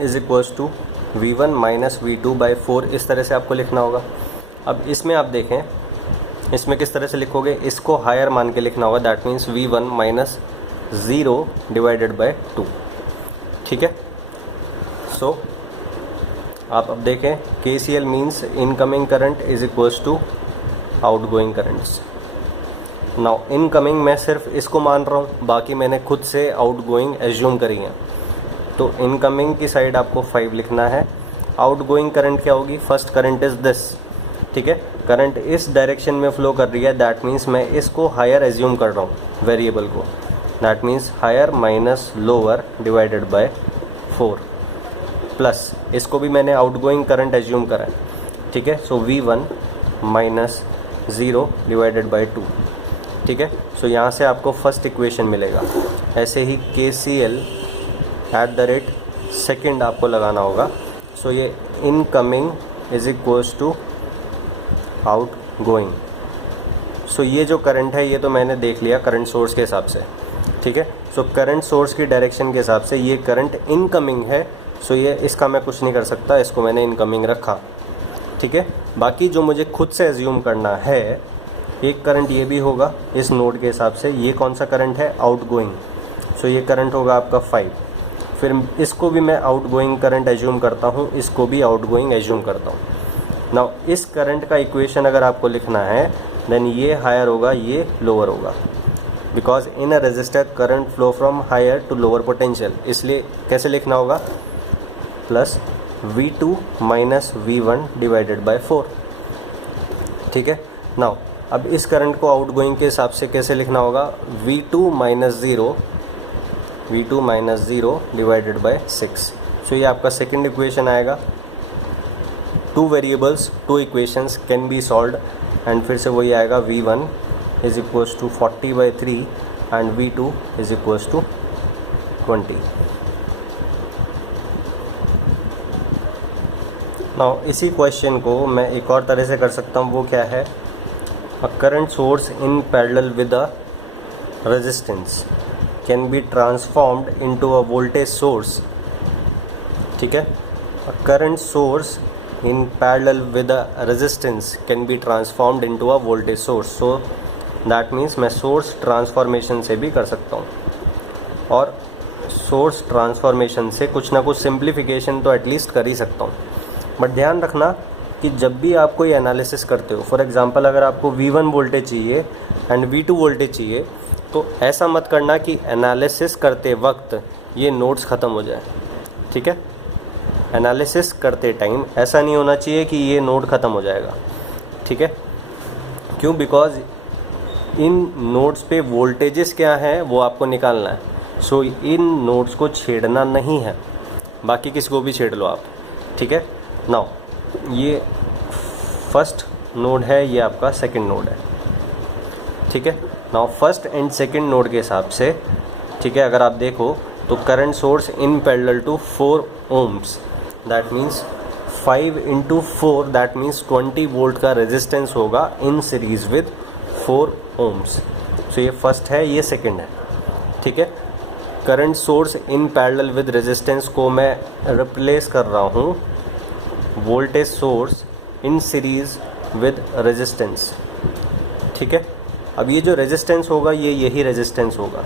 Is equals to V1 minus V2 by 4, इस तरह से आपको लिखना होगा। अब इसमें आप देखें, इसमें किस तरह से लिखोगे, इसको हायर मान के लिखना होगा, that means V1 minus 0 divided by 2। ठीक है, सो आप अब देखें KCL means incoming current is equals to outgoing currents. Now incoming मैं सिर्फ इसको मान रहा हूँ, बाकी मैंने खुद से आउटगोइंग एज्यूम करी है। तो इनकमिंग की साइड आपको 5 लिखना है। आउटगोइंग करंट क्या होगी, फर्स्ट करंट इज दिस। ठीक है, करंट इस डायरेक्शन में फ्लो कर रही है, दैट मीन्स मैं इसको हायर एज्यूम कर रहा हूँ वेरिएबल को, that means higher minus lower divided by 4 plus इसको भी मैंने आउटगोइंग करंट एज्यूम करा है। ठीक है, सो V1 माइनस 0 डिवाइडेड बाय 2। ठीक है, सो यहाँ से आपको फर्स्ट इक्वेशन मिलेगा। ऐसे ही KCL at the rate second आपको लगाना होगा। सो ये incoming is equals to outgoing. So ये जो करंट है ये तो मैंने देख लिया करंट सोर्स के हिसाब से। ठीक है, सो करंट सोर्स की डायरेक्शन के हिसाब से ये करंट इनकमिंग है। सो ये इसका मैं कुछ नहीं कर सकता, इसको मैंने इनकमिंग रखा। ठीक है, बाकी जो मुझे खुद से एज्यूम करना है, एक करंट ये भी होगा इस नोड के हिसाब से। ये कौन सा करंट है, आउटगोइंग। सो ये करंट होगा आपका 5। फिर इसको भी मैं आउटगोइंग करंट एज्यूम करता हूँ, इसको भी आउटगोइंग एज्यूम करता हूँ। नाउ इस करंट का इक्वेशन अगर आपको लिखना है, देन ये हायर होगा, ये लोअर होगा, because in a resistor current flow from higher to lower potential. इसलिए कैसे लिखना होगा, plus V2 minus V1 divided by 4। ठीक है, नाउ अब इस करंट को आउटगोइंग के हिसाब से कैसे लिखना होगा, V2 माइनस 0 डिवाइडेड बाय 6। सो ये आपका सेकंड इक्वेशन आएगा। 2 variables 2 equations can be solved, and फिर से वही आएगा, V1 is equals to 40/3 and V2 is equals to 20। Now इसी क्वेश्चन को मैं एक और तरह से कर सकता हूँ, वो क्या है, a current source in parallel with a resistance can be transformed into a voltage source. ठीक है, a current source in parallel with a resistance can be transformed into a voltage source. So that means मैं source transformation से भी कर सकता हूँ, और source transformation से कुछ ना कुछ सिंप्लीफिकेशन तो एटलीस्ट कर ही सकता हूँ। बट ध्यान रखना कि जब भी आप कोई एनालिसिस करते हो, फॉर एग्जांपल अगर आपको V1 वोल्टेज चाहिए एंड V2 वोल्टेज चाहिए, तो ऐसा मत करना कि एनालिसिस करते वक्त ये नोट्स ख़त्म हो जाए। ठीक है, एनालिसिस करते टाइम ऐसा नहीं होना चाहिए कि ये नोड ख़त्म हो जाएगा। ठीक है, क्यों, बिकॉज इन नोड्स पे वोल्टेजेस क्या हैं वो आपको निकालना है। सो इन नोड्स को छेड़ना नहीं है, बाकी किसी को भी छेड़ लो आप। ठीक है, नाउ ये फर्स्ट नोड है, ये आपका सेकंड नोड है। ठीक है, now first and second node के हिसाब से, ठीक है, अगर आप देखो तो current source in parallel to 4 ohms, that means 5 × 4, that means 20 volt का रेजिस्टेंस होगा in series with 4 ohms। So ये फर्स्ट है, ये सेकंड है। ठीक है, current source in parallel with resistance को मैं रिप्लेस कर रहा हूँ voltage source in series with resistance. ठीक है, अब ये जो रेजिस्टेंस होगा ये यही रेजिस्टेंस होगा।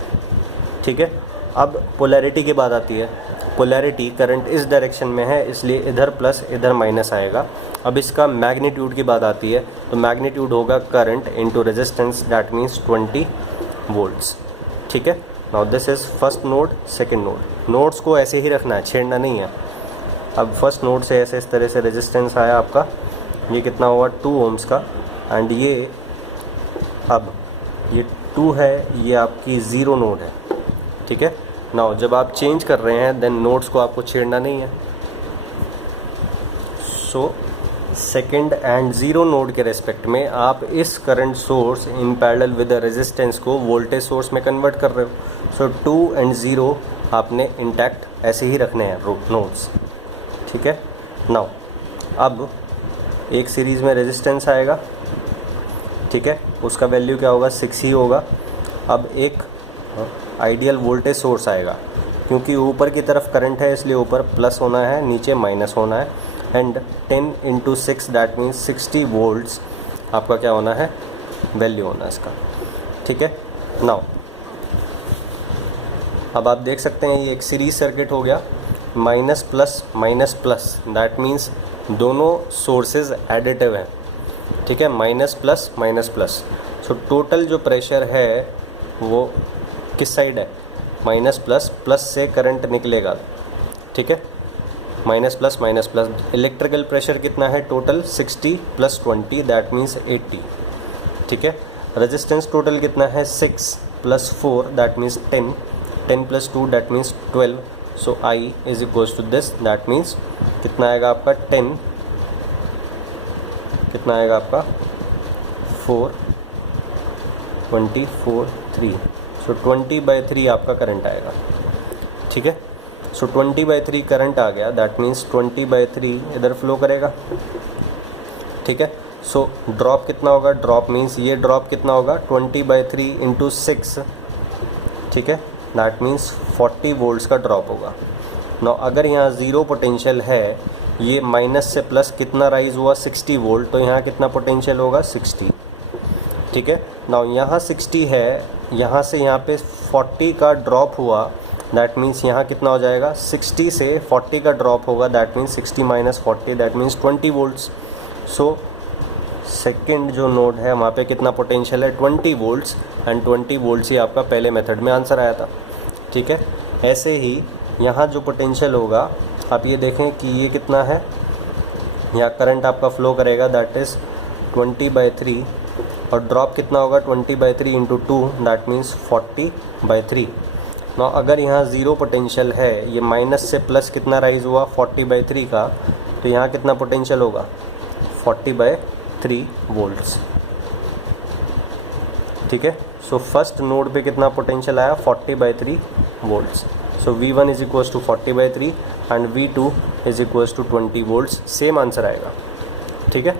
ठीक है, अब पोलैरिटी की बात आती है। पोलैरिटी करंट इस डायरेक्शन में है, इसलिए इधर प्लस इधर माइनस आएगा। अब इसका मैग्नीट्यूड की बात आती है, तो मैग्नीट्यूड होगा current into resistance, that means 20 volts. ठीक है, now this is first node, second node. Nodes को ऐसे ही रखना है, छेड़ना नहीं है। अब फर्स्ट नोड से ऐसे इस तरह से रेजिस्टेंस आया आपका, ये कितना हुआ 2 ohms का, एंड ये अब ये 2 है, ये आपकी 0 नोड है। ठीक है, नाउ जब आप चेंज कर रहे हैं देन नोड्स को आपको छेड़ना नहीं है। सो सेकंड एंड 0 नोड के रेस्पेक्ट में आप इस current source in parallel with the resistance को वोल्टेज सोर्स में कन्वर्ट कर रहे हो। सो 2 एंड 0 आपने इंटैक्ट ऐसे ही रखने हैं नोड्स। ठीक है, नाउ अब एक सीरीज़ में रेजिस्टेंस आएगा। ठीक है, उसका वैल्यू क्या होगा, 6 ही होगा। अब एक आइडियल वोल्टेज सोर्स आएगा, क्योंकि ऊपर की तरफ करंट है इसलिए ऊपर प्लस होना है, नीचे माइनस होना है। एंड 10 × 6 दैट मीन्स 60 वोल्ट्स आपका क्या होना है, वैल्यू होना है इसका। ठीक है, नाउ अब आप देख सकते हैं ये एक सीरीज सर्किट हो गया, माइनस प्लस दैट मीन्स दोनों सोर्सेज एडिटिव हैं। ठीक है, माइनस प्लस। सो टोटल जो प्रेशर है वो किस साइड है, माइनस प्लस से करंट निकलेगा। ठीक है, माइनस प्लस। इलेक्ट्रिकल प्रेशर कितना है टोटल, 60 + 20 दैट मीन्स 80। ठीक है, रेजिस्टेंस टोटल कितना है, 6 + 4 that means 10 + 2 that means 12। So I is equals to this, that means कितना आएगा आपका 10, कितना आएगा आपका 4 20 4 3। सो 20/3 आपका करंट आएगा। ठीक है, सो 20/3 करंट आ गया, दैट मीन्स 20/3 इधर फ्लो करेगा। ठीक है, सो ड्रॉप कितना होगा, ड्रॉप मीन्स ये ड्रॉप कितना होगा 20/3 × 6। ठीक है, दैट मीन्स 40 वोल्ट्स का ड्रॉप होगा। नाउ अगर यहाँ ज़ीरो पोटेंशियल है, ये माइनस से प्लस कितना राइज हुआ 60 वोल्ट, तो यहाँ कितना पोटेंशियल होगा 60। ठीक है, नाउ यहाँ 60 है, यहाँ से यहाँ पे 40 का ड्रॉप हुआ, दैट मीन्स यहाँ कितना हो जाएगा 60 से 40 का ड्रॉप होगा, that means 60 - 40 that means 20 volts. So second जो नोड है वहाँ पे कितना पोटेंशियल है 20 वोल्ट्स, एंड 20 वोल्ट्स ही आपका पहले मेथड में आंसर आया था। ठीक है, ऐसे ही यहाँ जो पोटेंशियल होगा आप ये देखें कि ये कितना है, यहाँ करंट आपका फ्लो करेगा दैट इज़ 20/3, और ड्रॉप कितना होगा 20/3 × 2 दैट मीन्स 40/3। ना अगर यहाँ ज़ीरो पोटेंशियल है, ये माइनस से प्लस कितना राइज हुआ 40/3 का, तो यहाँ कितना पोटेंशियल होगा 40/3 वोल्ट्स। ठीक है, सो फर्स्ट नोड पे कितना पोटेंशियल आया 40/3 volts. So V1 is equals to 40/3 and V2 is equals to 20 volts, same answer आएगा। ठीक है।